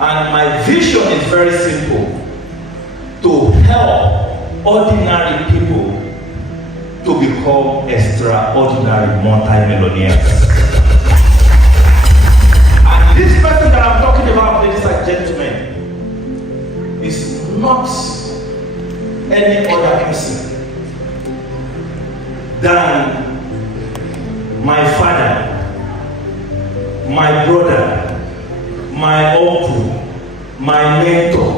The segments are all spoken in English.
And my vision is very simple: to help ordinary people to become extraordinary multi-millionaires. And this person that I'm talking about, ladies and gentlemen, is not any other person than my father, my brother, my uncle, my mentor,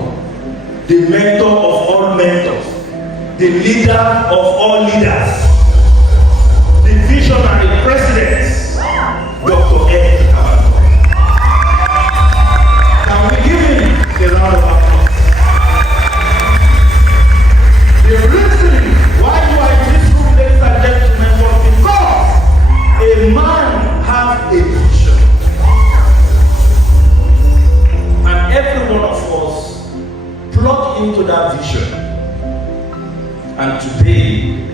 the mentor of all mentors, the leader of all leaders, the visionary president, Dr. Adeyemi. Can we give him a round of applause? The reason why you are in this room, ladies and gentlemen, was because a man has a vision. And every one of us plug into that vision. And today,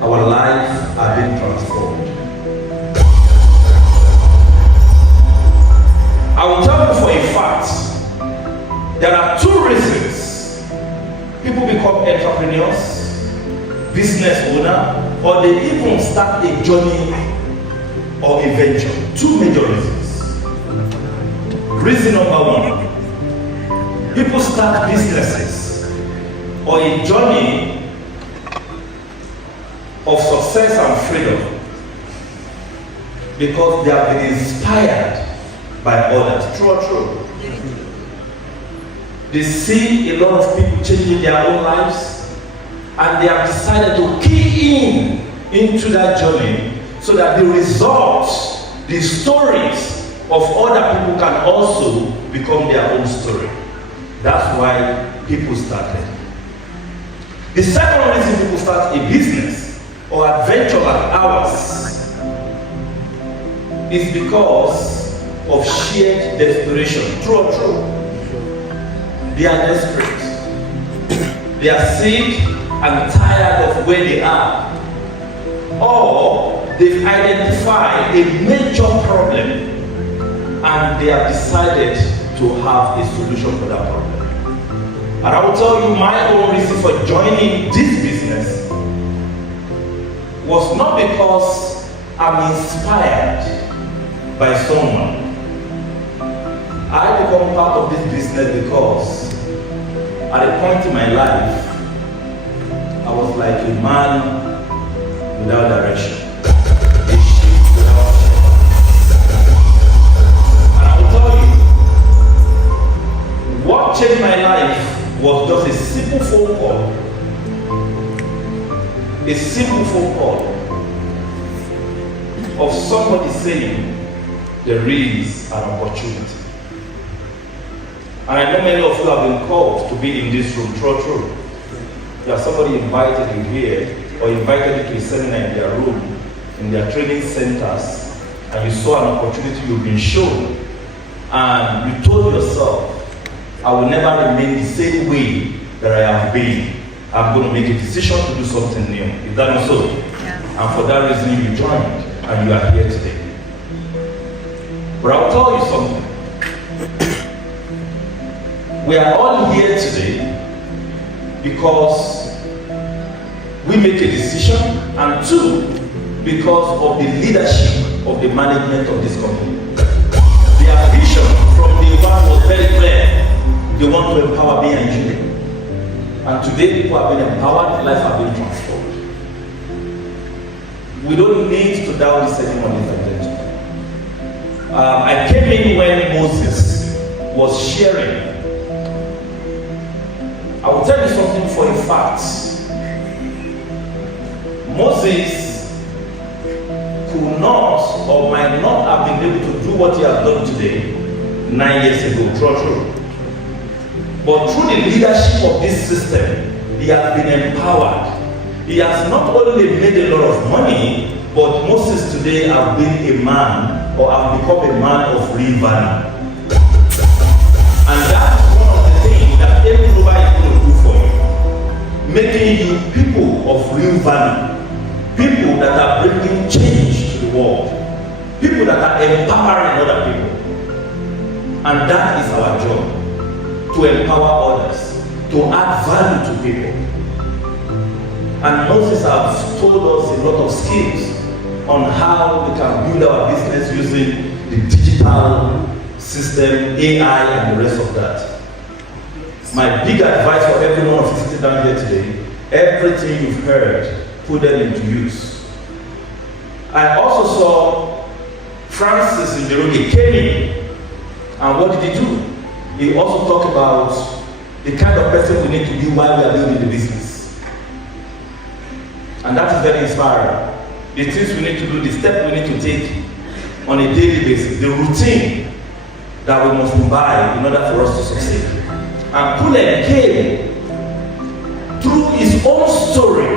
our lives are being transformed. I will tell you for a fact, there are two reasons people become entrepreneurs, business owner, or they even start a journey or a venture. Two major reasons. Reason number one, people start businesses or a journey of success and freedom because they have been inspired by others. True or true? They see a lot of people changing their own lives and they have decided to key into that journey so that the results, the stories of other people can also become their own story. That's why people started. The second reason people start a business or adventure like ours is because of sheer desperation. True or true? They are desperate. They are sick and tired of where they are. Or they've identified a major problem and they have decided to have a solution for that problem. And I will tell you my own reason for joining this business was not because I'm inspired by someone. I become part of this business because at a point in my life, I was like a man without direction. A sheep without shepherd. And I will tell you, what changed my life was just a simple phone call. A simple phone call of somebody saying there is an opportunity. And I know many of you have been called to be in this room. True. That somebody invited you here or invited you to a seminar in their room, in their training centers, and you saw an opportunity you've been shown, and you told yourself, I will never remain the same way that I have been. I'm going to make a decision to do something new. Is that not so? Yeah. And for that reason you joined and you are here today. But I'll tell you something. We are all here today because we make a decision, and two, because of the leadership of the management of this company. Their vision from day one was very clear. They want to empower me and you. And today people have been empowered, lives have been transformed. We don't need to doubt this anymore, ladies and gentlemen. I came in when Moses was sharing. I will tell you something for a fact. Moses could not or might not have been able to do what he has done today 9 years ago. True. But through the leadership of this system, he has been empowered. He has not only made a lot of money, but Moses today has been a man or has become a man of real value. And that's one of the things that every global is going to do for you. Making you people of real value. People that are bringing change to the world. People that are empowering other people. And that is our job. to empower others, to add value to people. And Moses has told us a lot of skills on how we can build our business using the digital system, AI, and the rest of that. My big advice for everyone of you sitting down here today, everything you've heard, put them into use. I also saw Francis Nderoge came in, and what did he do? He also talked about the kind of person we need to be while we are building the business. And that is very inspiring. The things we need to do, the steps we need to take on a daily basis, the routine that we must imbibe in order for us to succeed. And Pulen came through his own story,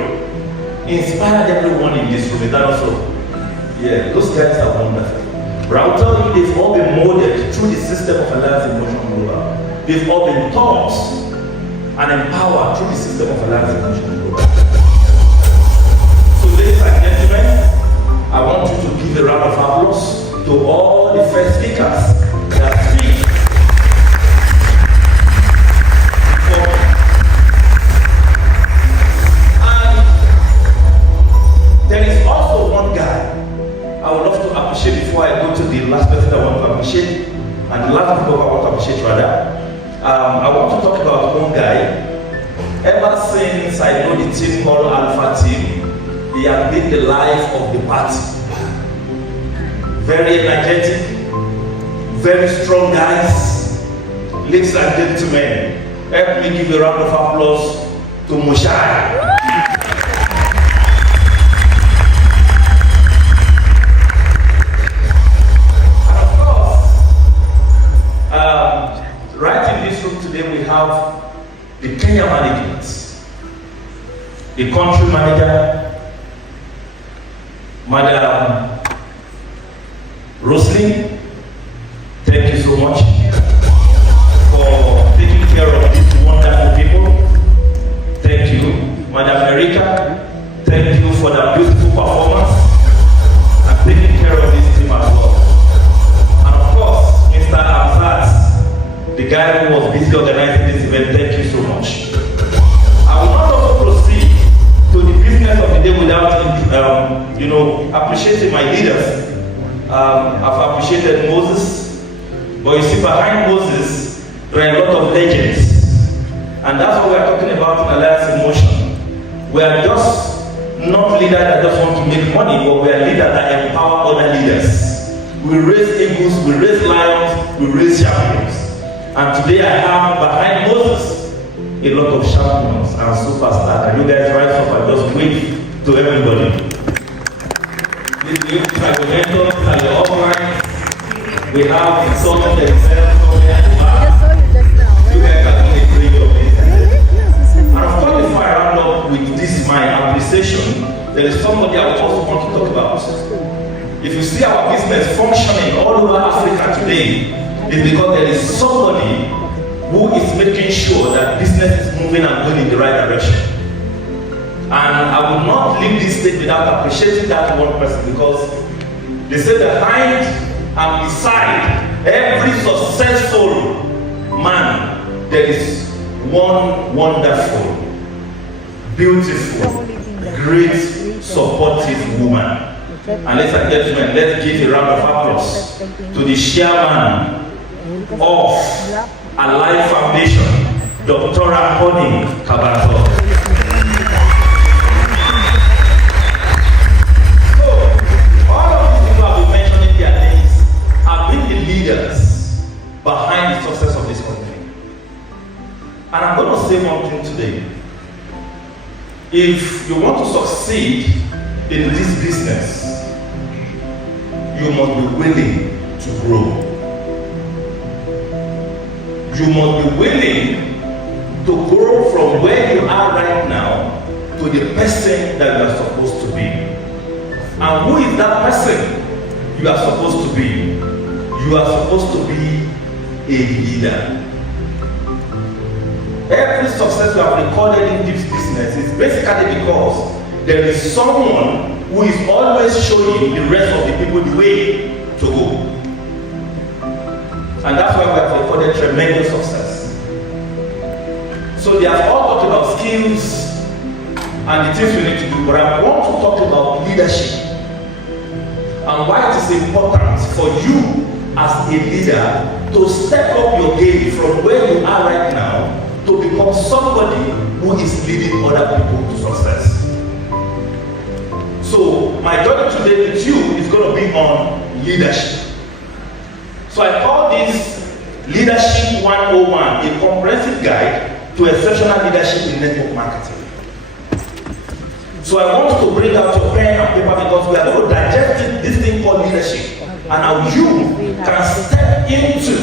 inspired everyone in this room. Is that also? Yeah, those guys are wonderful. But I'll tell you, they've all been molded through the system of Alliance in Motion Global. They've all been taught and empowered through the system of Alliance in Motion Global. So, ladies and gentlemen, I want you to give a round of applause to all the first speakers that speak. And there is also one guy I would love to appreciate before I go to the last person I want to appreciate, and the last people I want to appreciate rather. I want to talk about one guy. Ever since I know the team called Alpha Team, he has been the life of the party. Very energetic, very strong guys. Ladies and gentlemen, help me give a round of applause to Moshai. Right in this room today, we have the Kenya management, the country manager, Madam Roslyn. Thank you so much for taking care of these wonderful people. Thank you, Madam Erika. Thank you for the beautiful performance and taking care of this team as well. And of course, Mr. Amzat, the guy who was busy organizing this event, thank you so much. I will not also proceed to the business of the day without, appreciating my leaders. I've appreciated Moses, but you see, behind Moses, there are a lot of legends. And that's what we are talking about in Alliance in Motion. We are just not leaders that just want to make money, but we are leaders that empower other leaders. We raise eagles, we raise lions, we raise champions. And today I have behind Moses a lot of champions and superstars. And you guys rise up and just wave to everybody. These new mentors and the offline, we have insulted themselves over at the back. You guys are doing a great job. And of course, before I round up with this my appreciation, there is somebody I also want to talk about. If you see our business functioning all over Africa today, it's because there is somebody who is making sure that business is moving and going in the right direction. And I will not leave this stage without appreciating that one person, because they say behind and beside every successful man, there is one wonderful, beautiful, great, supportive woman. And ladies and gentlemen, let's give a round of applause to the chairman of Alive Foundation, Dr. Honey Kabato. So, all of these people have been mentioning their names have been the leaders behind the success of this country. And I'm going to say one thing today. If you want to succeed in this business, you must be willing to grow. You must be willing to grow from where you are right now to the person that you are supposed to be. And who is that person you are supposed to be? You are supposed to be a leader. Every success we have recorded in this business is basically because there is someone who is always showing the rest of the people the way to go. And that's why we have recorded tremendous success. So they have all talked about skills and the things we need to do, but I want to talk about leadership and why it is important for you as a leader to step up your game from where you are right now to become somebody who is leading other people to success. So my journey today with you is going to be on leadership. So I call this Leadership 101, a comprehensive guide to exceptional leadership in network marketing. So I want to bring out your pen and paper because we are going to digest this thing called leadership and how you can step into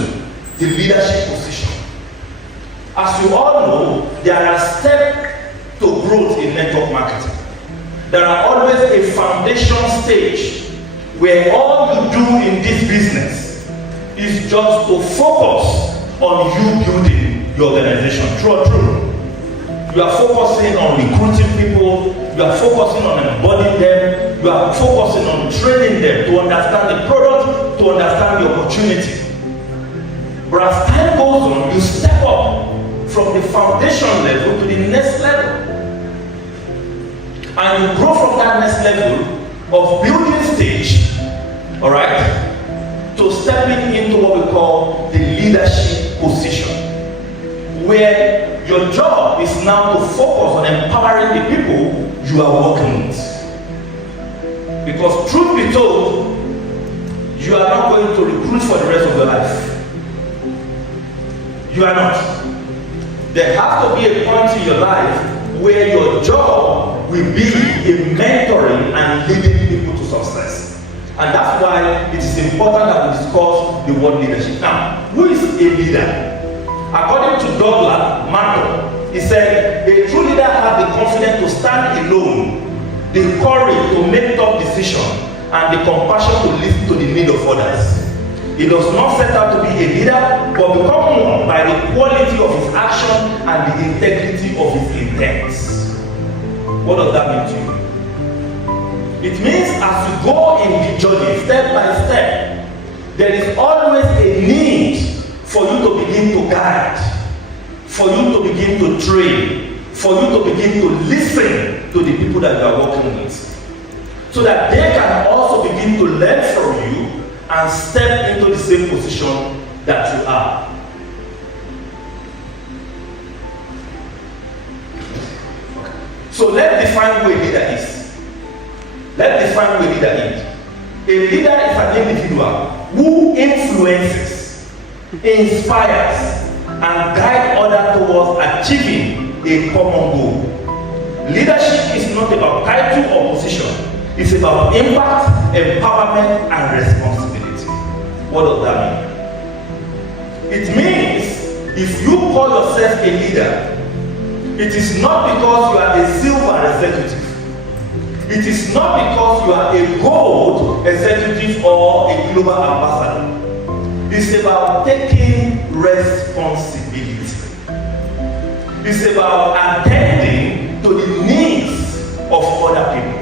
the leadership position. As you all know, there are steps to growth in network marketing. There are always a foundation stage where all you do in this business is just to focus on you building your organization. True or true? You are focusing on recruiting people, you are focusing on embodying them, you are focusing on training them to understand the product, to understand the opportunity. But as time goes on, you step up from the foundation level to the next level. And you grow from that next level of building stage, all right, to stepping into what we call the leadership position, where your job is now to focus on empowering the people you are working with. Because truth be told, you are not going to recruit for the rest of your life. You are not. There has to be a point in your life where your job will be in mentoring and leading people to success. And that's why it is important that we discuss the word leadership. Now, who is a leader? According to Douglas Marco, he said, a true leader has the confidence to stand alone, the courage to make tough decisions, and the compassion to listen to the need of others. He does not set out to be a leader, but become one by the quality of his action and the integrity of his intents. What does that mean to you? It means as you go in the journey, step by step, there is always a need for you to begin to guide, for you to begin to train, for you to begin to listen to the people that you are working with, so that they can also begin to learn from you and step into the same position that you are. So let's define who a leader is. Let's define who a leader is. A leader is an individual who influences, inspires, and guides others towards achieving a common goal. Leadership is not about title or position. It's about impact, empowerment, and responsibility. What does that mean? It means if you call yourself a leader, it is not because you are a silver executive. It is not because you are a gold executive or a global ambassador. It's about taking responsibility. It's about attending to the needs of other people.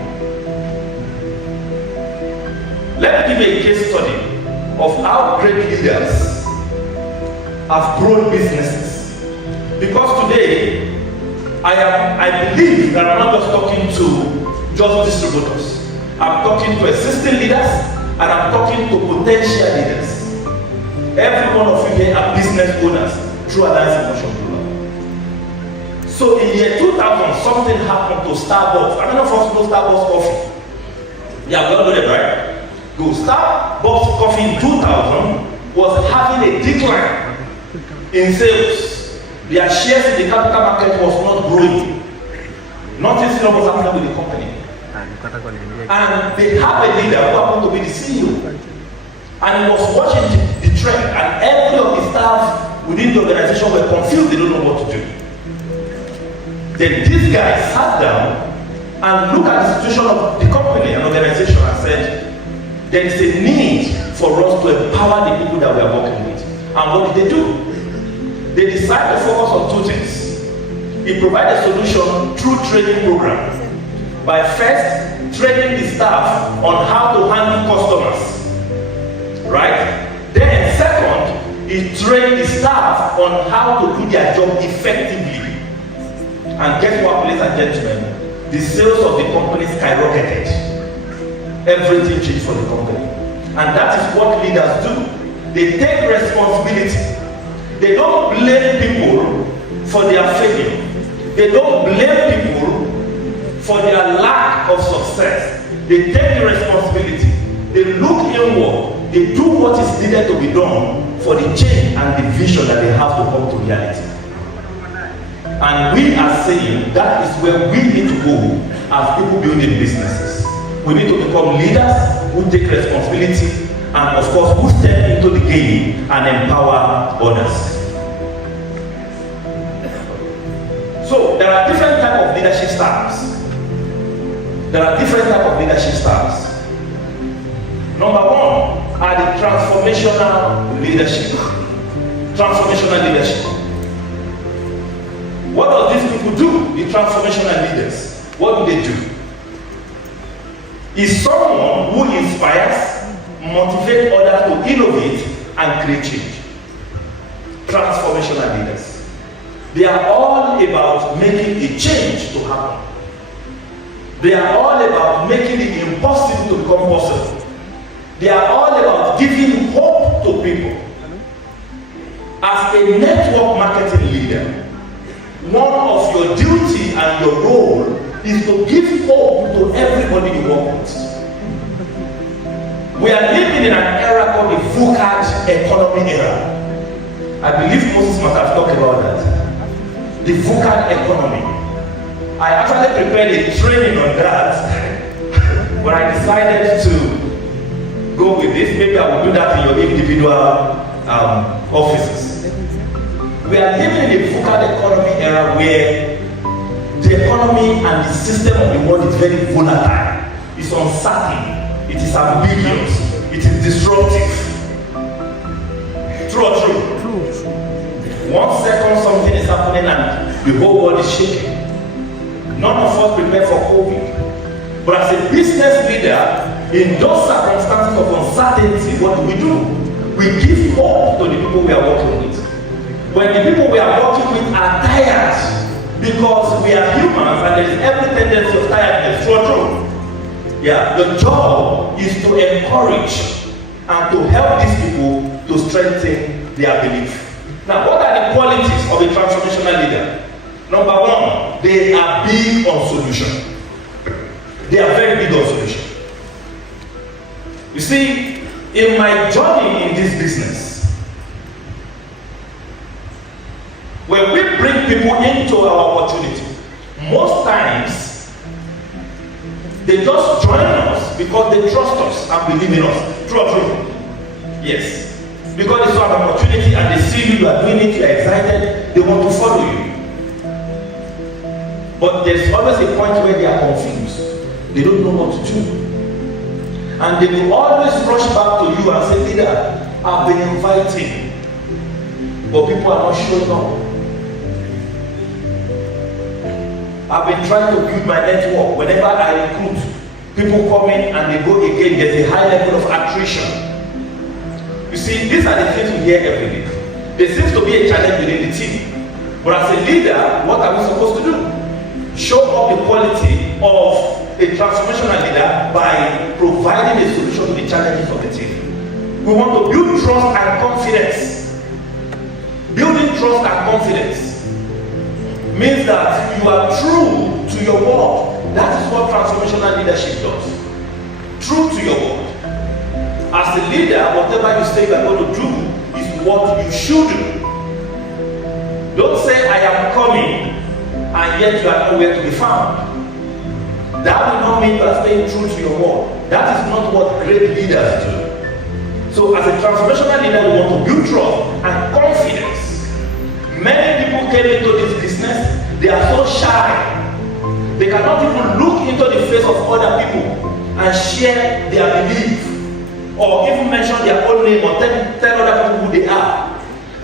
Let me give a case study of how great leaders have grown businesses. Because today, I believe that I'm not just talking to just distributors. I'm talking to existing leaders and I'm talking to potential leaders. Every one of you here are business owners through Alliance Emotion Global. So in year 2000, something happened to Starbucks. I don't know if you know Starbucks coffee. Yeah, we all know that, right? Starbucks coffee in 2000 was having a decline in sales. Their shares in the capital market was not growing. Nothing serious was happening with the company. And they have a leader who happened to be the CEO. And he was watching the trend, and every of the staff within the organization were confused, they don't know what to do. Then this guy sat down and looked at the situation of the company and organization and said, there is a need for us to empower the people that we are working with. And what did they do? They decided to focus on two things. He provided a solution through training programs by first training the staff on how to handle customers, right? Then second, he trained the staff on how to do their job effectively And guess what, ladies and gentlemen? The sales of the company skyrocketed. Everything changed for the company. And that is what leaders do. They take responsibility. They don't blame people for their failure. They don't blame people for their lack of success. They take the responsibility. They look inward. They do what is needed to be done for the change and the vision that they have to come to reality. And we are saying that is where we need to go as people building businesses. We need to become leaders who take responsibility and of course who step into the game and empower others. So there are different types of leadership styles. Number one are the transformational leadership. What do these people do? The transformational leaders. What do they do? Is someone who inspires, motivates others to innovate and create change. Transformational leaders. They are all about making a change to happen. They are all about making the impossible to become possible. They are all about giving hope to people. As a network marketing leader, one of your duty and your role is to give hope to everybody you work with. We are living in an era called the VUCA economy era. I believe Moses must have talked about that. The VUCA economy. I actually prepared a training on that, but I decided to go with this. Maybe I will do that in your individual offices. We are living in a VUCA economy era where the economy and the system of the world is very volatile. It's uncertain. It is ambiguous. It is disruptive. True or true? 1 second something is happening and the whole world is shaking. None of us prepare for COVID. But as a business leader, in those circumstances of uncertainty, what do? We give hope to the people we are working with. When the people we are working with are tired, because we are humans and there is every tendency of tiredness. True. Yeah, your job is to encourage and to help these people to strengthen their belief. Now, what are the qualities of a transformational leader? Number one, they are big on solution. They are very big on solution. You see, in my journey in this business, when we bring people into our opportunity, most times they just join us because they trust us and believe in us. True or true? Yes. Because they saw an opportunity and they see you are doing it, you are excited, they want to follow you. But there's always a point where they are confused. They don't know what to do. And they will always rush back to you and say, leader, I've been inviting, but people are not showing up. I've been trying to build my network. Whenever I recruit, people come in and they go again, there's a high level of attrition. You see, these are the things we hear every day. There seems to be a challenge within the team. But as a leader, what are we supposed to do? Show up the quality of a transformational leader by providing a solution to the challenges of the team. We want to build trust and confidence. Building trust and confidence means that you are true to your word. That is what transformational leadership does. True to your word. As a leader, whatever you say you are going to do is what you should do. Don't say, I am coming, and yet you are nowhere to be found. That will not mean you are staying true to your word. That is not what great leaders do. So as a transformational leader, we want to build trust and confidence. Many people came into this business, they are so shy. They cannot even look into the face of other people and share their belief, or even mention their own name or tell other people who they are.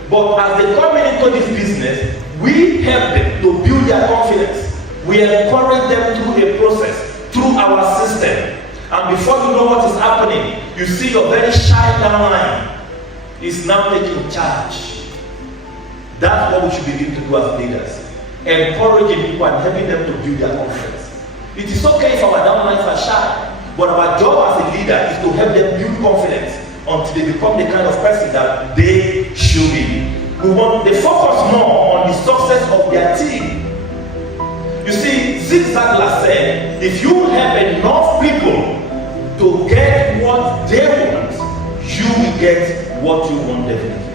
But as they come into this business, we help them to build their confidence. We encourage them through a process, through our system. And before you know what is happening, you see your very shy downline is now taking charge. That's what we should begin to do as leaders. encouraging people and helping them to build their confidence. It is okay if our downlines are shy, but our job as a leader is to help them build confidence until they become the kind of person that they should be. They focus more on the success of their team. You see, Zig Ziglar said, if you help enough people to get what they want, you will get what you want definitely.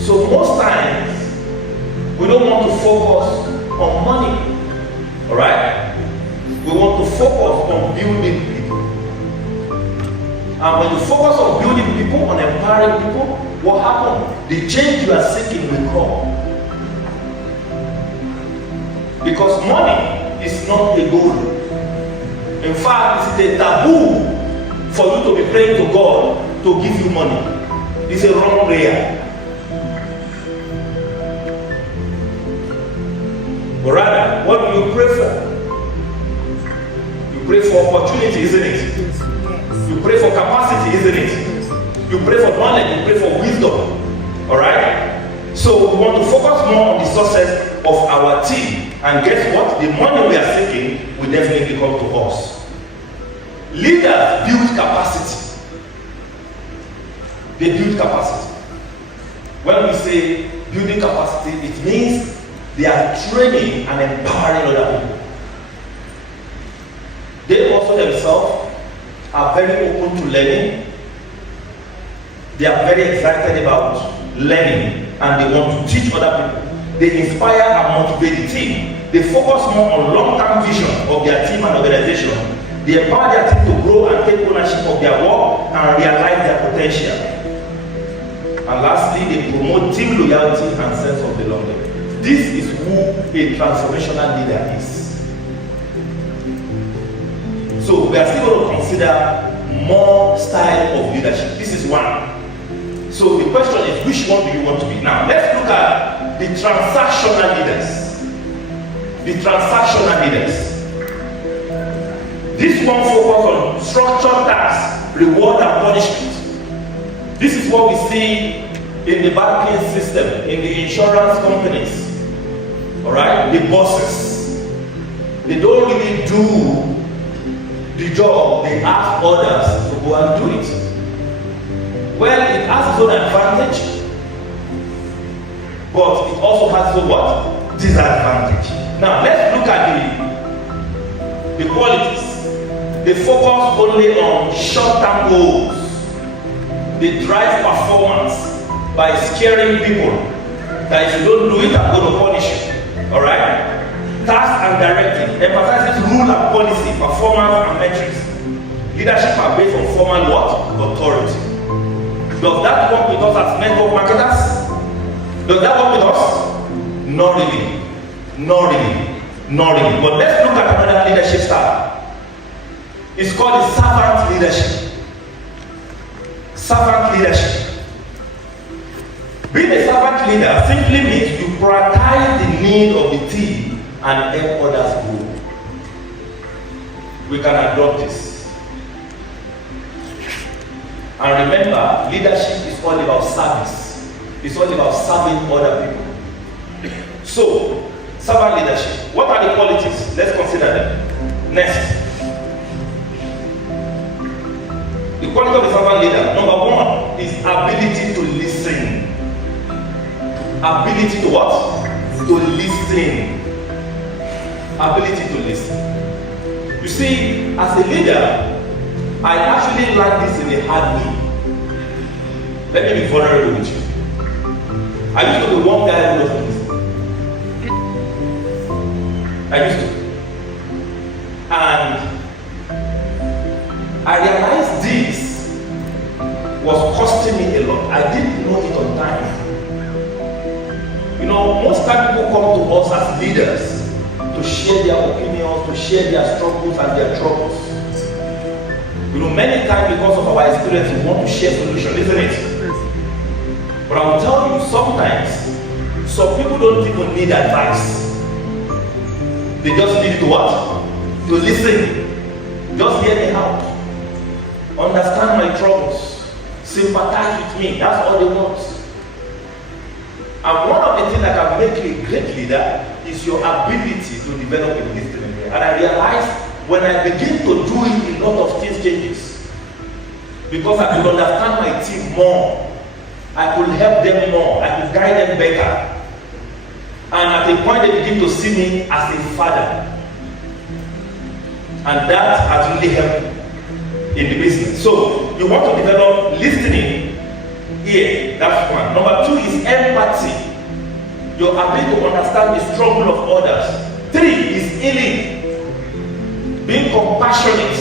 So most times, we don't want to focus on money. Alright? We want to focus on building people. And when you focus on building people, on empowering people, what happens? The change you are seeking will come. Because money is not a goal. In fact, it's a taboo for you to be praying to God to give you money. It's a wrong prayer. But rather, what do you pray for? You pray for opportunity, isn't it? Yes. You pray for capacity, isn't it? You pray for knowledge, you pray for wisdom. Alright? So we want to focus more on the success of our team. And guess what? The money we are seeking will definitely come to us. Leaders build capacity. They build capacity. When we say building capacity, it means they are training and empowering other people. They also themselves are very open to learning. They are very excited about learning and they want to teach other people. They inspire and motivate the team. They focus more on long-term vision of their team and organization. They empower their team to grow and take ownership of their work and realize their potential. And lastly, they promote team loyalty and sense of belonging. This is who a transformational leader is. So we are still going to consider more style of leadership. This is one. So the question is, which one do you want to be? Now, let's look at the transactional leaders. The transactional leaders. This one focuses on structured tasks, reward and punishment. This is what we see in the banking system, in the insurance companies. Alright? The bosses. They don't really do the job, they ask others to go and do it. Well, it has its own advantage, but it also has its own what? Disadvantage. Now, let's look at the qualities. They focus only on short-term goals. They drive performance by scaring people that if you don't do it, I'm going to punish you. Alright? Task and directing emphasizes rule and policy, performance and metrics. Leadership are based on formal what? Authority. Does that work with us as network marketers? Does that work with us? Not really. Not really. Not really. But let's look at another leadership style. It's called the servant leadership. Servant leadership. Being a servant leader simply means you prioritize the need of the team and help others grow. We can adopt this. And remember, leadership is all about service. It's all about serving other people. So, servant leadership. What are the qualities? Let's consider them. Next. The quality of a servant leader. Number one is ability to listen. Ability to what? To listen. Ability to listen. You see, as a leader, I actually learned this in a hard way. Let me be vulnerable with you. I used to be one guy who doesn't listen. I used to. And I realized this was costing me a lot. I didn't know it on time. You know, most times people come to us as leaders to share their opinions, to share their struggles and their troubles. You know, many times because of our experience, we want to share solutions, isn't it? But I will tell you, sometimes, some people don't even need advice. They just need to what? To listen. Just hear me out. Understand my troubles. Sympathize with me. That's all they want. And one of the things that can make you a great leader is your ability to develop a listening ear. And I realized when I begin to do it, a lot of things changes. Because I could understand my team more. I could help them more. I could guide them better. And at a point they begin to see me as a father. And that has really helped in the business. So you want to develop listening ear. That's one. Number two is empathy. Your ability to understand the struggle of others. Three is healing. Being compassionate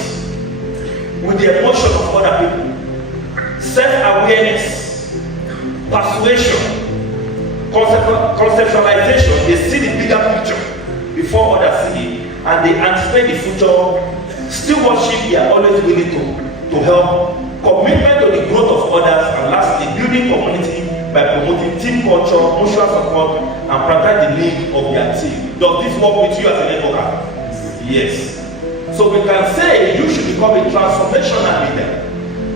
with the emotion of other people. Self-awareness. Persuasion. Conceptualization. They see the bigger picture before others see it. And they anticipate the future. Stewardship, they are always willing to help. Commitment to the growth of others. And lastly, building community by promoting team culture, mutual support, and protect the need of their team. Does this work with you as a networker? Yes. So we can say you should become a transformational leader.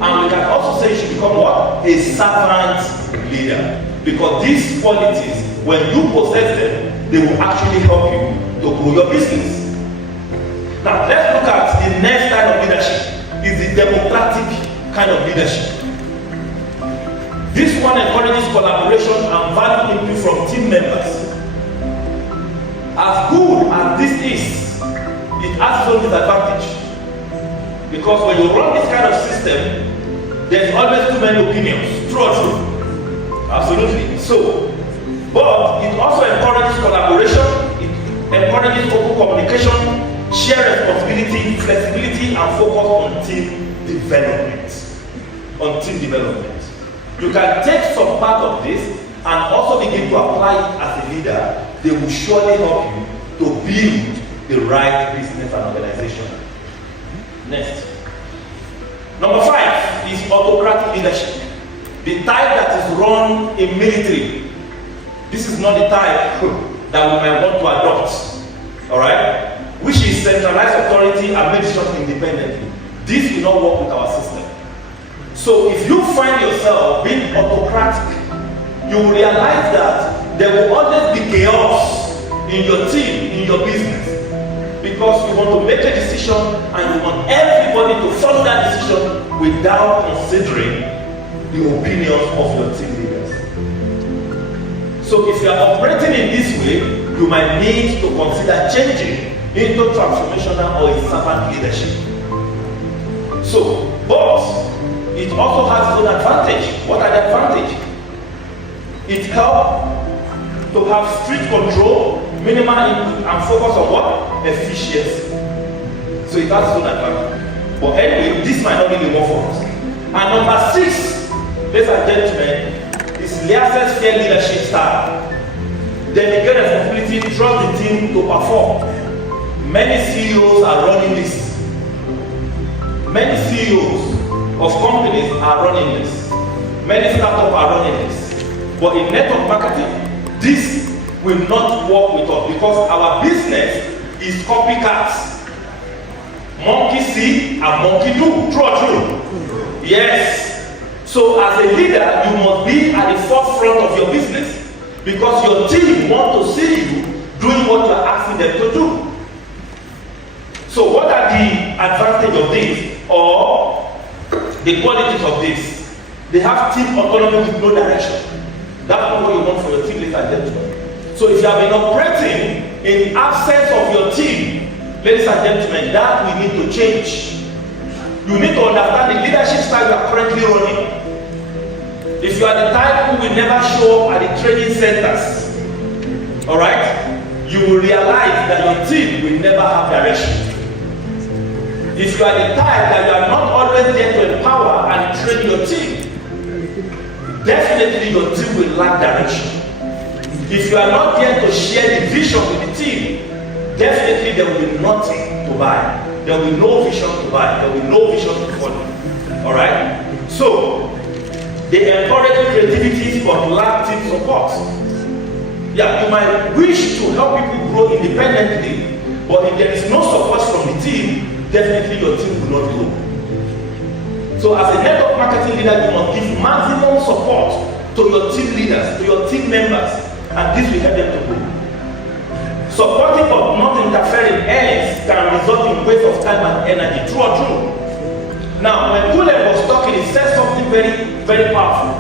And we can also say you should become what? A servant leader. Because these qualities, when you possess them, they will actually help you to grow your business. Now let's look at the next kind of leadership. Is the democratic kind of leadership. This one encourages collaboration and value input from team members. As good as this is, it has its own disadvantage. Because when you run this kind of system, there's always too many opinions. True or true? Absolutely. So, but it also encourages collaboration, it encourages open communication, share responsibility, flexibility, and focus on team development. You can take some part of this and also begin to apply it as a leader. They will surely help you to build the right business and organization. Next. Number 5 is autocratic leadership. The type that is run in military. This is not the type that we might want to adopt. Alright? Which is centralized authority and make decisions independently. This will not work with our system. So if you find yourself being autocratic, you will realize that there will always be chaos in your team, in your business. Because you want to make a decision and you want everybody to follow that decision without considering the opinions of your team leaders. So if you are operating in this way, you might need to consider changing into transformational or a servant leadership. So, but it also has its own advantage. What are the advantages? It helps to have strict control, minimal input, and focus on what? Efficiency. So it has its own advantage. But anyway, this might not be the one for us. And number 6, ladies and gentlemen, is laissez-faire leadership style. Delegate responsibility, trust the team to perform. Many CEOs are running this. Many CEOs of companies are running this. Many startups are running this. But in network marketing, this will not work with us because our business is copycats. Monkey see and monkey do. True or true? Yes. So as a leader, you must be at the forefront of your business because your team want to see you doing what you are asking them to do. So what are the advantages of this or the qualities of this? They have team autonomy with no direction. That's not what you want for your team, ladies and gentlemen. So if you have been operating in absence of your team, ladies and gentlemen, that we need to change. You need to understand the leadership style you are currently running. If you are the type who will never show up at the training centers, alright, you will realize that your team will never have direction. If you are the type that you are not always there to empower and train your team, definitely your team will lack direction. If you are not there to share the vision with the team, definitely there will be nothing to buy. There will be no vision to buy. There will be no vision to follow. Alright? So, they encourage creativity but lack team support. Yeah, you might wish to help people grow independently, but if there is no support from the team, definitely your team will not grow. So as a network marketing leader, you must give maximum support to your team leaders, to your team members, and this will help them to grow. Supporting but not interfering else can result in waste of time and energy. True or true? Now, when Kulen was talking, he said something very, very powerful.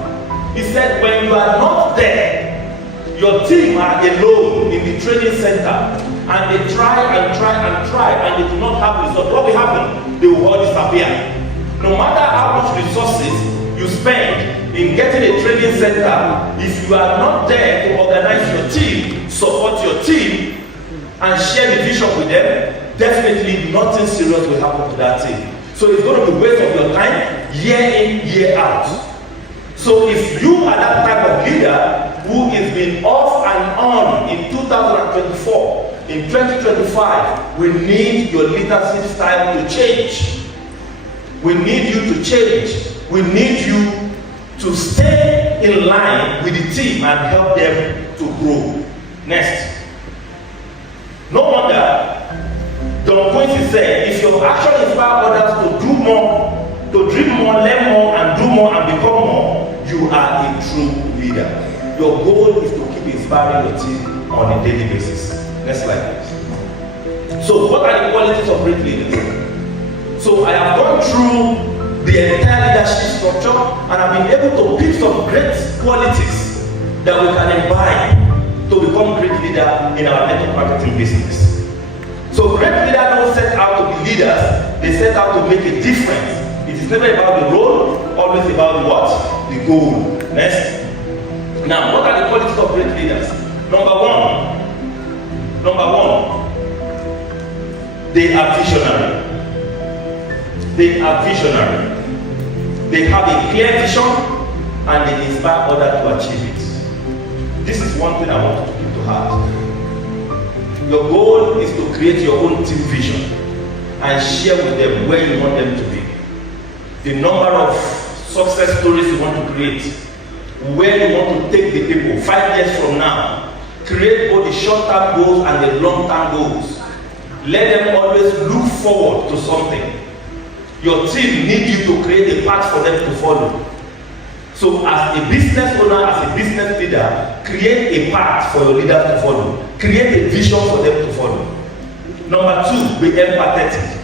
He said, when you are not there, your team are alone in the training center, and they try and try and try, and they do not have results. What will happen? They will all disappear. No matter how much resources you spend in getting a training center, if you are not there to organize your team, support your team, and share the vision with them, definitely nothing serious will happen to that team. So it's going to be a waste of your time, year in, year out. So if you are that type of leader who is being off and on in 2024, in 2025, we need your leadership style to change. We need you to change. We need you to stay in line with the team and help them to grow. Next. No wonder Don Quincy said, if your action inspires others to do more, to dream more, learn more, and do more and become more, you are a true leader. Your goal is to keep inspiring your team on a daily basis. Next slide, please. So, what are the qualities of great leaders? So, I have gone through the entire leadership structure, and I've been able to pick some great qualities that we can imbibe to become great leader in our network marketing business. So, great leaders don't set out to be leaders; they set out to make a difference. It is never about the role, always about the what? The goal. Next. Now, what are the qualities of great leaders? Number one, they are visionary. They are visionary. They have a clear vision and they inspire others to achieve it. This is one thing I want you to keep to heart. Your goal is to create your own team vision and share with them where you want them to be. The number of success stories you want to create, where you want to take the people 5 years from now. Create both the short-term goals and the long-term goals. Let them always look forward to something. Your team needs you to create a path for them to follow. So as a business owner, as a business leader, create a path for your leaders to follow. Create a vision for them to follow. Number two, be empathetic.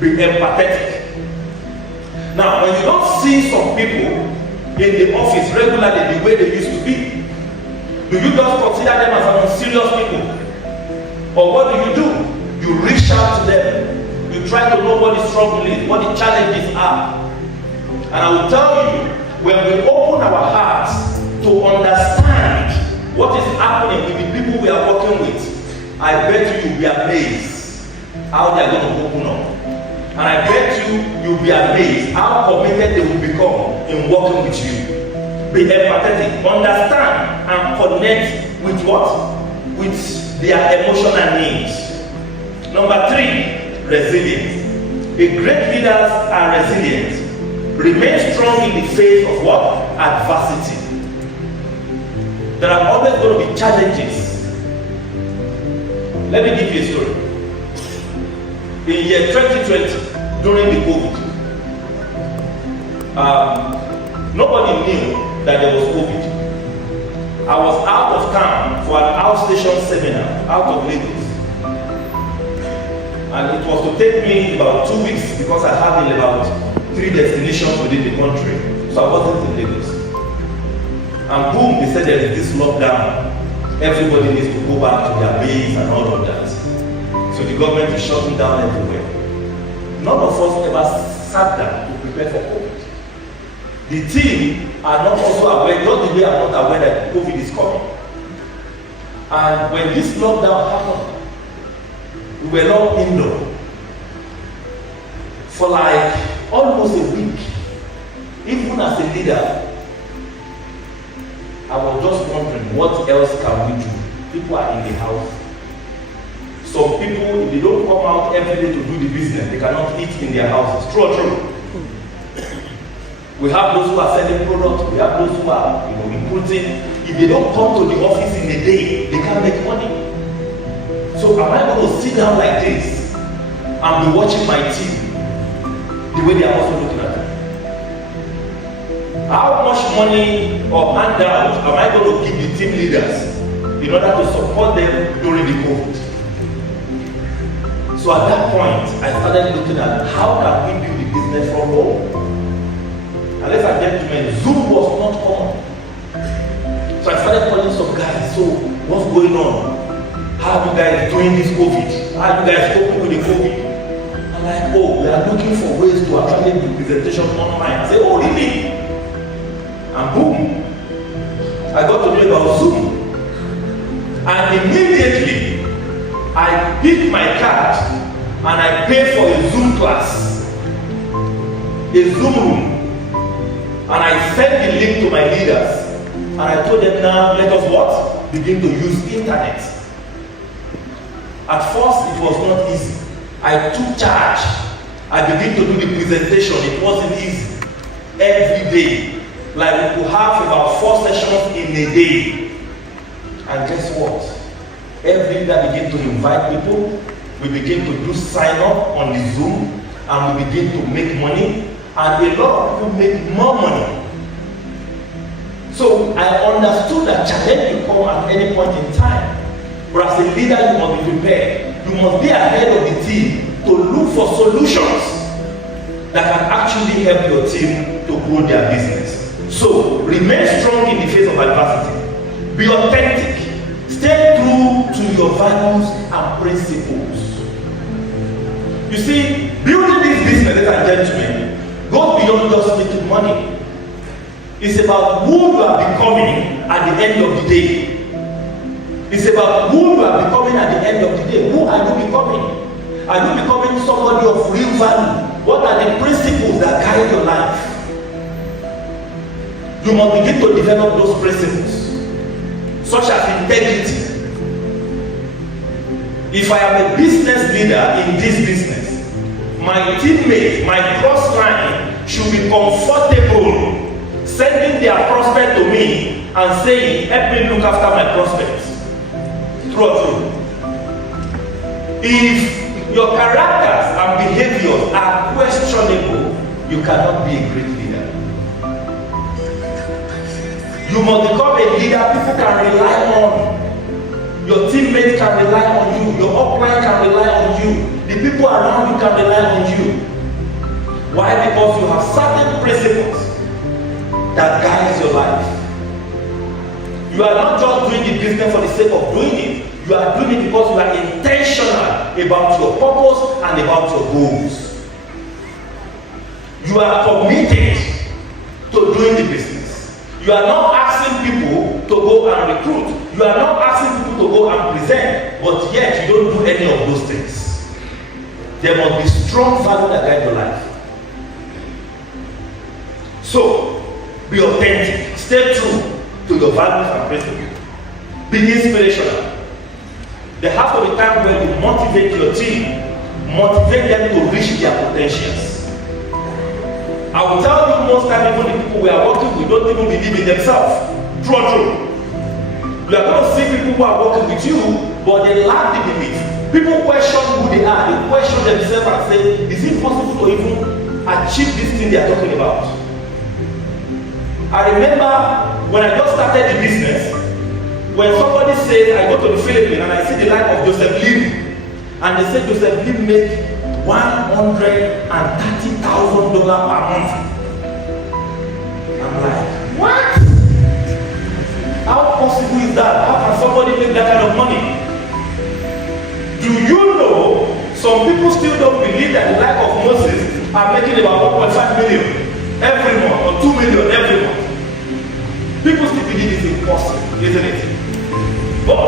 Be empathetic. Now, when you don't see some people in the office regularly the way they used to be, do you just consider them as unserious people? Or what do? You reach out to them. You try to know what the struggle is, what the challenges are. And I will tell you, when we open our hearts to understand what is happening with the people we are working with, I bet you will be amazed how they are going to open up. And I bet you'll be amazed how committed they will become in working with you. Be empathetic, understand and connect with what? With their emotional needs. Number three, resilience. The great leaders are resilient. Remain strong in the face of what? Adversity. There are always going to be challenges. Let me give you a story. In year 2020, during the COVID, nobody knew that there was COVID. I was out of town for an outstation seminar out of Lagos. And it was to take me about 2 weeks because I had about 3 destinations within the country. So I wasn't in Lagos. And boom, they said there is this lockdown. Everybody needs to go back to their base and all of that. So the government is shutting down everywhere. None of us ever sat down to prepare for COVID. The team are not also aware, just the way I'm not aware that COVID is coming. And when this lockdown happened, we were not indoor for like almost a week. Even as a leader, I was just wondering what else can we do? People are in the house. Some people, if they don't come out every day to do the business, they cannot eat in their houses. True or true? We have those who are selling products, we have those who are recruiting. If they don't come to the office in a day, they can't make money. So am I going to sit down like this and be watching my team the way they are also looking at it? How much money or handout am I going to give the team leaders in order to support them during the COVID? So at that point, I started looking at how can we build the business from home. And ladies and gentlemen, Zoom was not common. So I started calling some guys. So what's going on? How are you guys doing this COVID? How are you guys coping with the COVID? I'm like, oh, we are looking for ways to actually do presentation online. I say, oh, really? And boom, I got to know about Zoom. And immediately, I picked my card and I paid for a Zoom class, a Zoom room. And I sent the link to my leaders. And I told them, now let us what? Begin to use internet. At first, it was not easy. I took charge. I began to do the presentation. It wasn't easy. Every day. Like we could have about 4 sessions in a day. And guess what? Every day I begin to invite people. We begin to do sign up on the Zoom. And we begin to make money. And a lot of people make more money. So I understood that challenge will come at any point in time. But as a leader, you must be prepared. You must be ahead of the team to look for solutions that can actually help your team to grow their business. So remain strong in the face of adversity. Be authentic. Stay true to your values and principles. You see, building this business, ladies and gentlemen, goes beyond just making money. It's about who you are becoming at the end of the day. It's about who you are becoming at the end of the day. Who are you becoming? Are you becoming somebody of real value? What are the principles that guide your life? You must begin to develop those principles, such as integrity. If I am a business leader in this business, my teammates, my cross line should be comfortable sending their prospect to me and saying, help me look after my prospects. True or true? If your characters and behaviors are questionable, you cannot be a great leader. You must become a leader people can rely on. Your teammates can rely on you. Your upline can rely on you. The people around you can rely on you. Why? Because you have certain principles that guides your life. You are not just doing the business for the sake of doing it. You are doing it because you are intentional about your purpose and about your goals. You are committed to doing the business. You are not asking people to go and recruit. You are not asking people to go and present, but yet you don't do any of those things. There must be strong value that guide your life. So, be authentic. Stay true to your values and principles. Be inspirational. There has to be time where you motivate your team, motivate them to reach their potentials. I will tell you most times, even the people we are working with don't even believe in themselves. True or true? You are going to see people who are working with you, but they lack the belief. People question who they are. They question themselves and say, is it possible to even achieve this thing they are talking about? I remember when I just started the business, when somebody says, I go to the Philippines and I see the life of Joseph Lim, and they say Joseph Lim made $130,000 per month. I'm like, what? How possible is that? How can somebody make that kind of money? Do you know some people still don't believe that the life of Moses are making about 1.5 million every month or 2 million every month? People still believe it's impossible, isn't it? But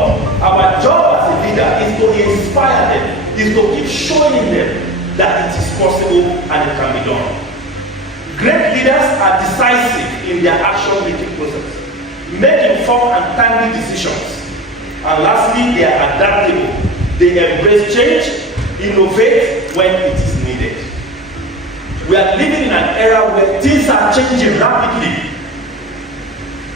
our job as a leader is to inspire them, is to keep showing them that it is possible and it can be done. Great leaders are decisive in their action-making process, make informed and timely decisions, and lastly, they are adaptable. They embrace change, innovate when it is needed. We are living in an era where things are changing rapidly.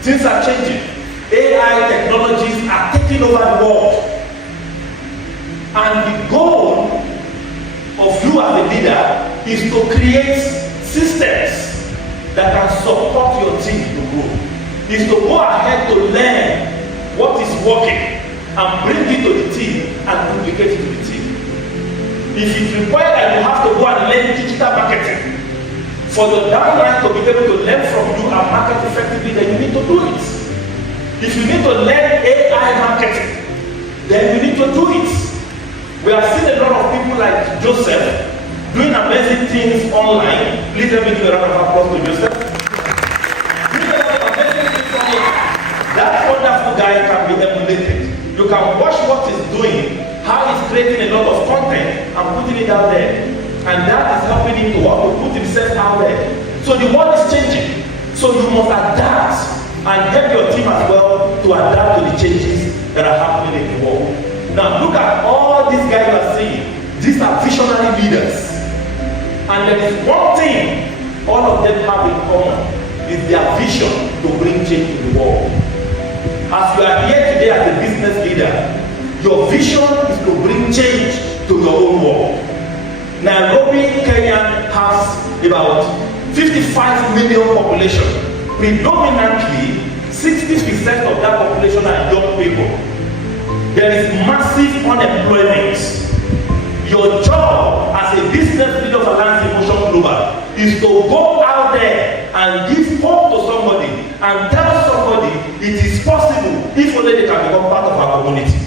Things are changing. AI technologies are taking over the world. And the goal of you as a leader is to create systems that can support your team to grow. is to go ahead to learn what is working and bring it to the team and duplicate it to the team. If it requires that you have to go and learn digital marketing for your downline to be able to learn from you and market effectively, then you need to do it. If you need to learn AI marketing, then you need to do it. We have seen a lot of people like Joseph doing amazing things online. Please let me give a round of applause to Joseph. Doing a lot of amazing things online. That wonderful guy can be emulated. You can watch what he's doing, how he's creating a lot of content and putting it out there. And that is helping him to put himself out there. So the world is changing. So you must adapt and help your team as well to adapt to the changes that are happening in the world. Now look at all these guys you are seeing. These are visionary leaders. And there is one thing all of them have in common, is their vision to bring change to the world. As you are here today as a business leader, your vision is to bring change to your own world. Nairobi, Kenya has about 55 million population. Predominantly, 60% of that population are young people. There is massive unemployment. Your job as a business leader of Alliance Emotion Global is to go out there and give hope to somebody and tell somebody it is possible if only they can become part of our community.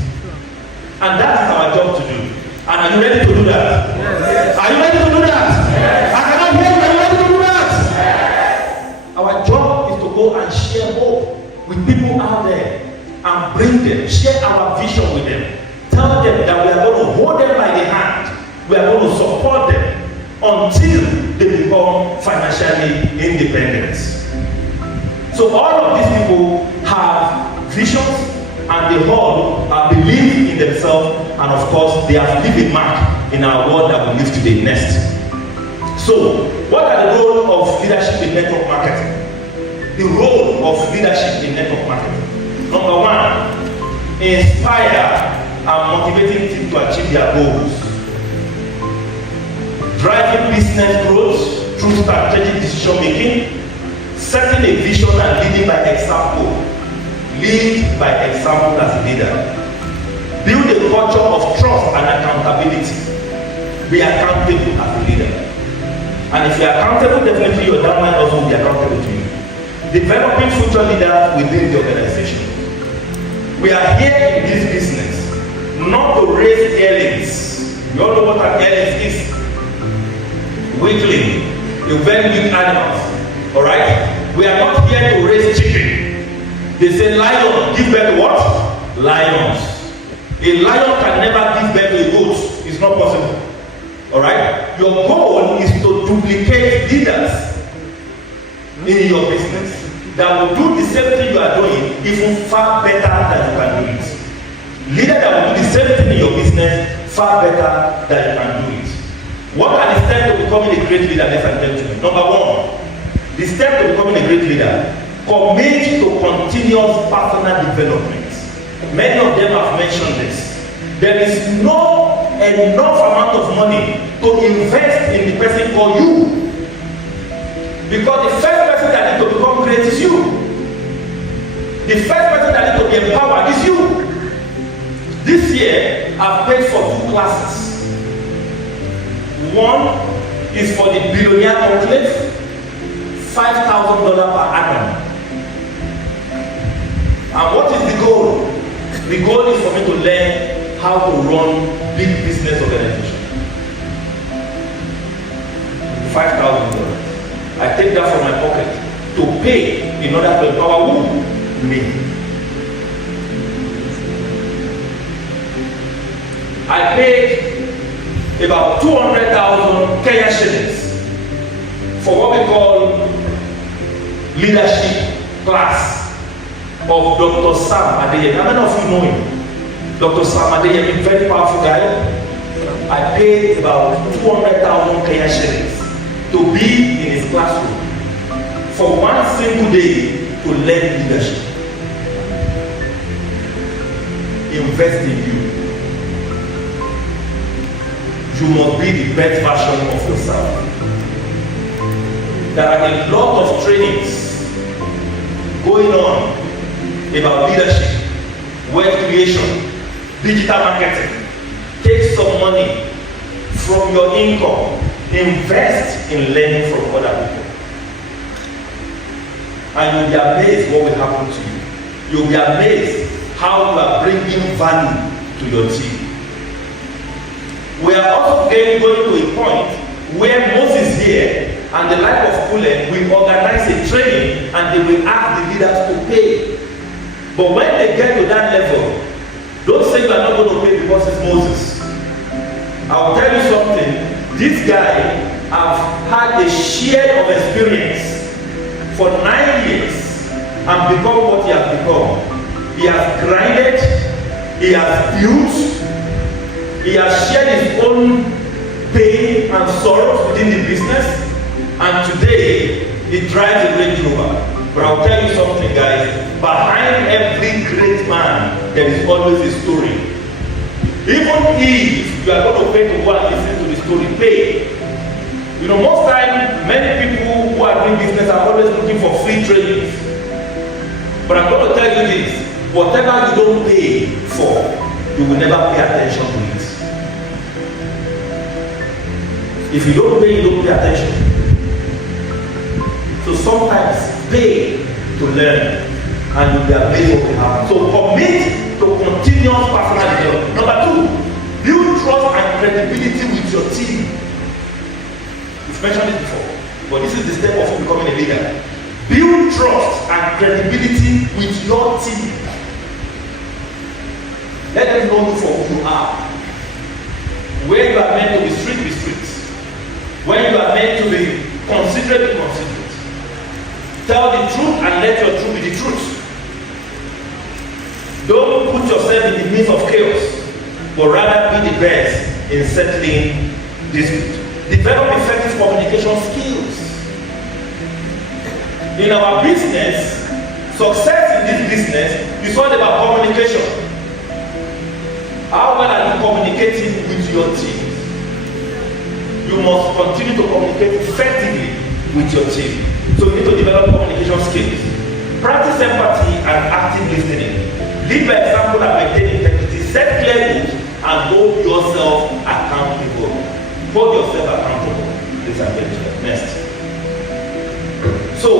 And that is our job to do. And are you ready to do that? Yes. Are you ready to do that? Yes. I cannot hear you. Are you ready to do that? Yes. Our job is to go and share hope with people out there and bring them, share our vision with them. Tell them that we are going to hold them by the hand. We are going to support them until they become financially independent. So all of these people have visions and they all believe in themselves, and of course they have left a mark in our world that we live today. Next. So what are the role of leadership in network marketing? The role of leadership in network marketing. Number one, inspire and motivating teams to achieve their goals. Driving business growth through strategic decision making, setting a vision and leading by example. Lead by example as a leader. Build a culture of trust and accountability. Be accountable as a leader. And if you are accountable, definitely your downline also will be accountable to you. Developing future leaders within the organization. We are here in this business not to raise airlings. You all know what an airling is. Weakling, a very weak animals. Alright? We are not here to raise chicken. They say lion give birth to what? Lions. A lion can never give birth to a goat. It's not possible. Alright? Your goal is to duplicate leaders in your business that will do the same thing you are doing even far better than you can do it. Leader that will do the same thing in your business far better than you can do it. What are the steps to becoming a great leader, ladies and gentlemen? Number one, the step to becoming a great leader, commit to continuous personal development. Many of them have mentioned this. There is no enough amount of money to invest in the person called you. Because the first person that needs to become great is you. The first person that needs to be empowered is you. This year, I've paid for 2 classes. One is for the billionaire conclave, $5,000 per annum. And what is the goal? The goal is for me to learn how to run big business organization. $5,000. I take that from my pocket to pay in order to empower who? Me. I paid about 200,000 Kenya shillings for what we call leadership class of Dr. Sam Adeyemi. How many of you know him? Dr. Sam Adeyemi, very powerful guy. I paid about 200,000 Kenya shillings to be in his classroom for one single day to learn leadership. Invest in you. You must be the best version of yourself. There are a lot of trainings going on about leadership, wealth creation, digital marketing. Take some money from your income, invest in learning from other people. And you'll be amazed what will happen to you. You'll be amazed how you are bringing value to your team. We are also going to a point where Moses here and the life of Pulen will organize a training and they will ask the leaders to pay. But when they get to that level, don't say you are not going to pay because it's Moses. I'll tell you something. This guy has had a share of experience for 9 years and become what he has become. He has grinded, he has built, he has shared his own pain and sorrows within the business, and today he drives a Range Rover. But I'll tell you something, guys, behind every great man there is always a story. Even if you are going to pay to go and listen to the story, pay. You know, most times many people who are doing business are always looking for free trainings. But I'm going to tell you this, whatever you don't pay for, you will never pay attention to it. If you don't pay, you don't pay attention. So sometimes pay to learn and you'll be amazed what will happen. So commit to continuous personal development. Number 2, build trust and credibility with your team. We've mentioned it before, but this is the step of becoming a leader. Build trust and credibility with your team. Let them know you for who you are. Where you are meant to be strict, be strict. When you are meant to be considerate, be considerate. Tell the truth and let your truth be the truth. Don't put yourself in the midst of chaos, but rather be the best in settling disputes. Develop effective communication skills. In our business, success in this business is all about communication. How well are you communicating with your team? You must continue to communicate effectively with your team. So you need to develop communication skills. Practice empathy and active listening. Lead by example and maintain integrity. Set clear goals and hold yourself accountable. Hold yourself accountable. This is next. So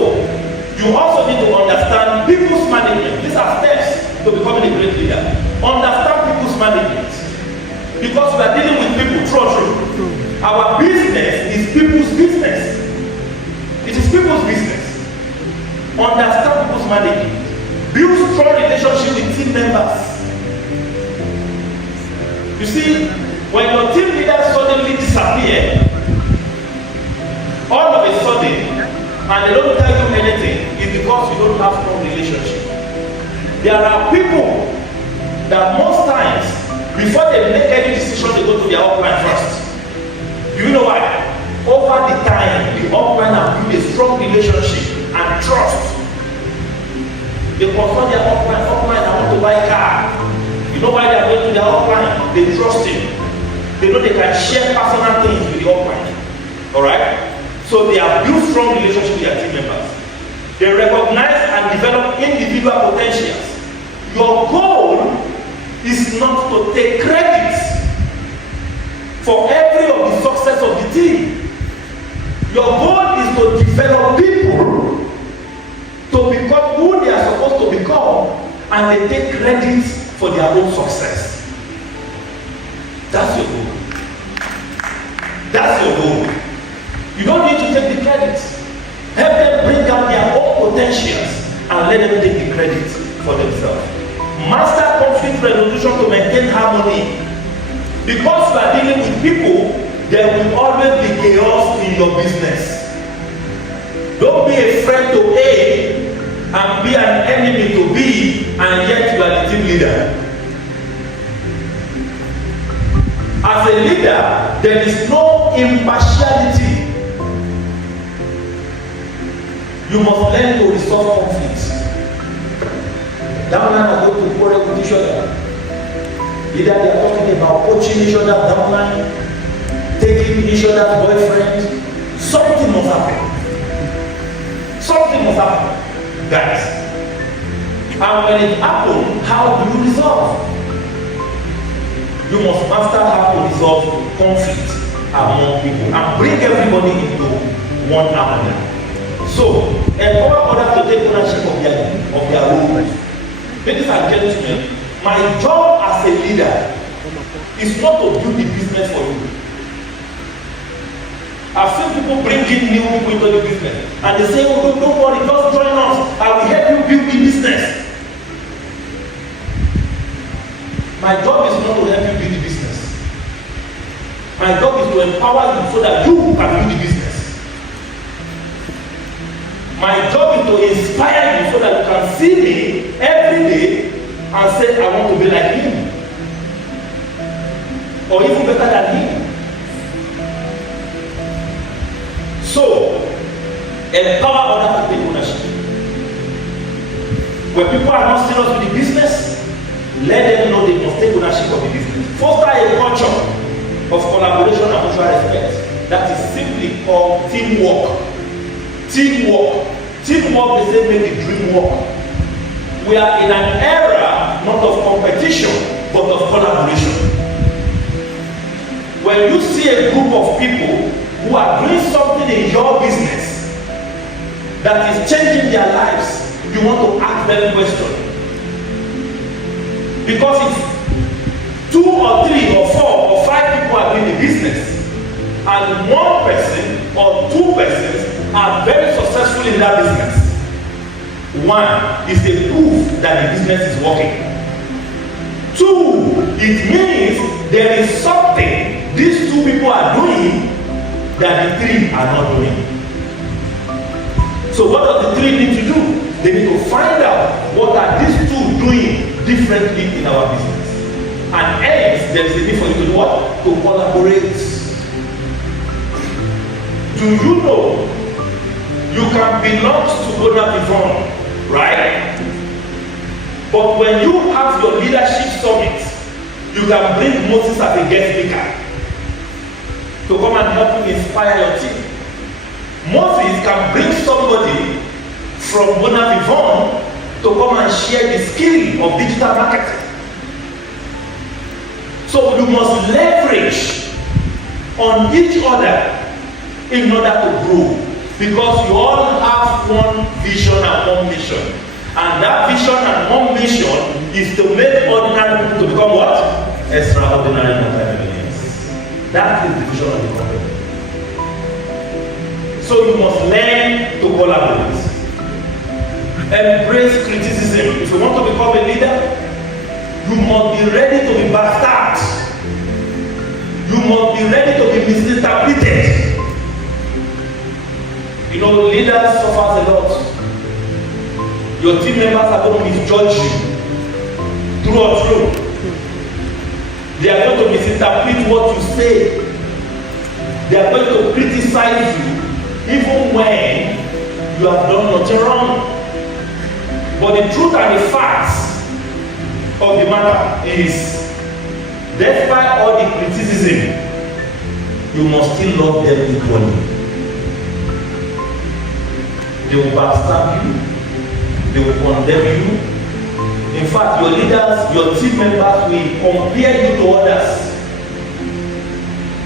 you also need to understand people's management. These are steps to becoming a great leader. Understand people's management. Because we are dealing with people, true. Our business is people's business. It is people's business. Understand people's management. Build strong relationship with team members. You see, when your team leader suddenly disappear, all of a sudden, and they don't tell you anything, it's because you don't have strong relationship. There are people that most times, before they make any decision, they go to their upline first. Do you know why? Over the time, the upline have built a strong relationship and trust. They consult their upline, I want to buy a car. You know why they are going to their upline? They trust him. They know they can share personal things with the upline. Alright? So they have built strong relationships with their team members. They recognize and develop individual potentials. Your goal is not to take credit for every of the success of the team. Your goal is to develop people to become who they are supposed to become, and they take credit for their own success. That's your goal. That's your goal. You don't need to take the credit. Help them bring out their own potentials and let them take the credit for themselves. Master conflict resolution to maintain harmony. Because you are dealing with people, there will always be chaos in your business. Don't be a friend to A and be an enemy to B, and yet you are the team leader. As a leader, there is no impartiality. You must learn to resolve conflicts. That man are going to quarrel with each other. Either they are talking about poaching each other down line, taking each other's boyfriend. Something must happen. Something must happen. Guys, And when it happens, how do you resolve? You must master how to resolve conflict among people and bring everybody into one harmony. So, empower others to take ownership of their role. Ladies and gentlemen, my job as a leader is not to build the business for you. I've seen people bring in new people into the business and they say, oh, don't worry, just join us. I will help you build the business. My job is not to help you build the business. My job is to empower you so that you can build the business. My job is to inspire you so that you can see me every day and say, I want to be like him. Or even better than him. So, empower others to take ownership. When people are not serious with the business, let them know they must take ownership of the business. Foster a culture of collaboration and mutual respect. That is simply called teamwork. Teamwork. Teamwork, they say, make the dream work. We are in an era not of competition, but of collaboration. When you see a group of people who are doing something in your business that is changing their lives, you want to ask them questions. Because if 2 or 3 or 4 or 5 people are doing the business and 1 person or 2 persons are very successful in that business, 1 is a proof that the business is working. 2, it means there is something these 2 people are doing that the 3 are not doing. So what does the 3 need to do? They need to find out what are these 2 doing differently in our business. And hence, there is a need for you to do what? To collaborate. Do you know you can belong to Bonapivon, right? But when you have your leadership summit, you can bring Moses as a guest speaker to come and help you inspire your team. Moses can bring somebody from Bonapivon to come and share the skill of digital marketing. So you must leverage on each other in order to grow, because you all have one vision and one mission, and that vision and one mission is to make ordinary people to become what? Extraordinary multi-millionaires. That is the vision of the company. So you must learn to collaborate. Embrace criticism. If you want to become a leader, you must be ready to be backstabbed. You must be ready to be misinterpreted. You know, leaders suffer a lot. Your team members are going to misjudge you through or through. They are going to misinterpret what you say. They are going to criticize you even when you have done nothing wrong. But the truth and the facts of the matter is, despite all the criticism, you must still love them equally. They will backstab you, they will condemn you. In fact, your leaders, your team members will compare you to others.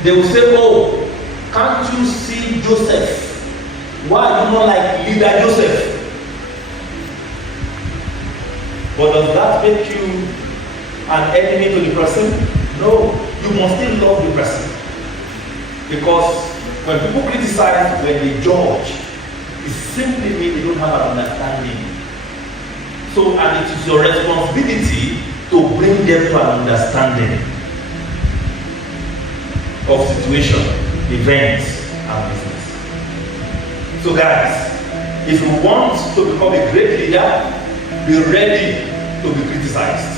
They will say, oh, can't you see Joseph? Why are you not like leader Joseph? But does that make you an enemy to the person? No, you must still love the person. Because when people criticize, when they judge, it simply means they don't have an understanding. So, and it is your responsibility to bring them to an understanding of situation, events, and business. So guys, if you want to become a great leader, be ready to be criticized.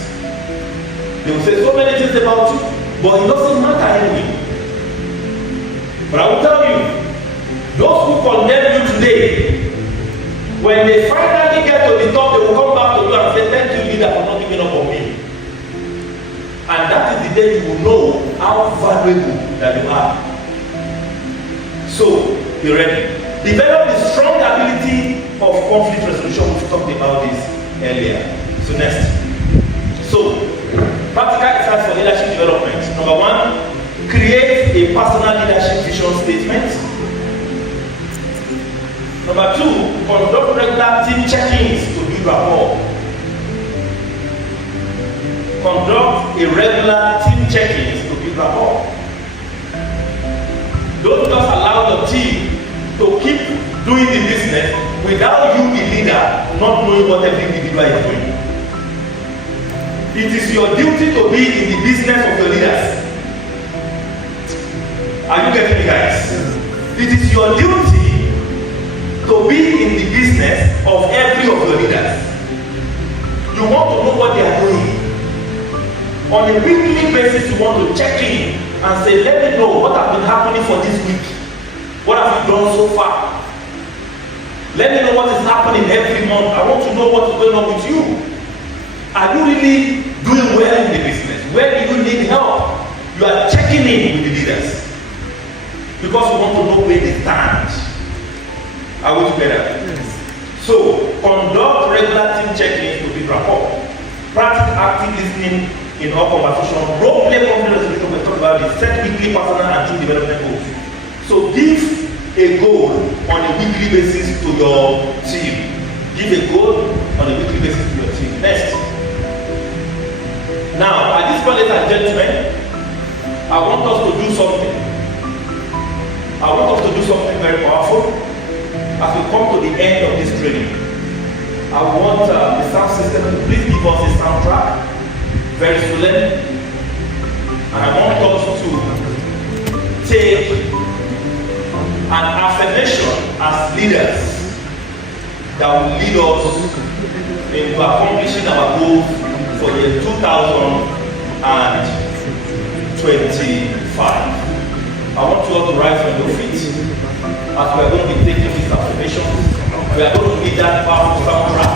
They will say so many things about you, but it doesn't matter anyway. But I will tell you, those who condemn you today, when they finally get to the top, they will come back to you and say, thank you, leader, for not giving up on me. And that is the day you will know how valuable that you are. So, be ready. Develop the strong ability of conflict resolution. We talked about this earlier. So next. So, practical exercise for leadership development. Number 1, create a personal leadership vision statement. Number 2, conduct regular team check-ins to build rapport. Conduct a regular team check-ins to build rapport. Don't just allow your team to keep doing the business without you, the leader, not knowing what every individual is doing. It is your duty to be in the business of your leaders. Are you getting me, guys? It is your duty to be in the business of every of your leaders. You want to know what they are doing. On a weekly basis, you want to check in and say, let me know what has been happening for this week. What have you done so far? Let me know what is happening every month. I want to know what is going on with you. Are you really doing well in the business? Where do you need help? You are checking in with the leaders because you want to know where they stand. Are we together? Yes. So, conduct regular team check-ins to build rapport. Practice active listening in all conversation. Role play conflict resolution. We talk about this. Set weekly personal and team development goals. So, give a goal on a weekly basis to your team. Give a goal on a weekly basis to your team. Next. Now, at this point, ladies and gentlemen, I want us to do something. I want us to do something very powerful. As we come to the end of this training, I want the sound system to please give us a soundtrack, very solemn, and I want us to take an affirmation as leaders that will lead us into accomplishing our goals for year 2025. I want you all to rise on your feet as we are going to be taking this affirmation. We are going to need that powerful soundtrack.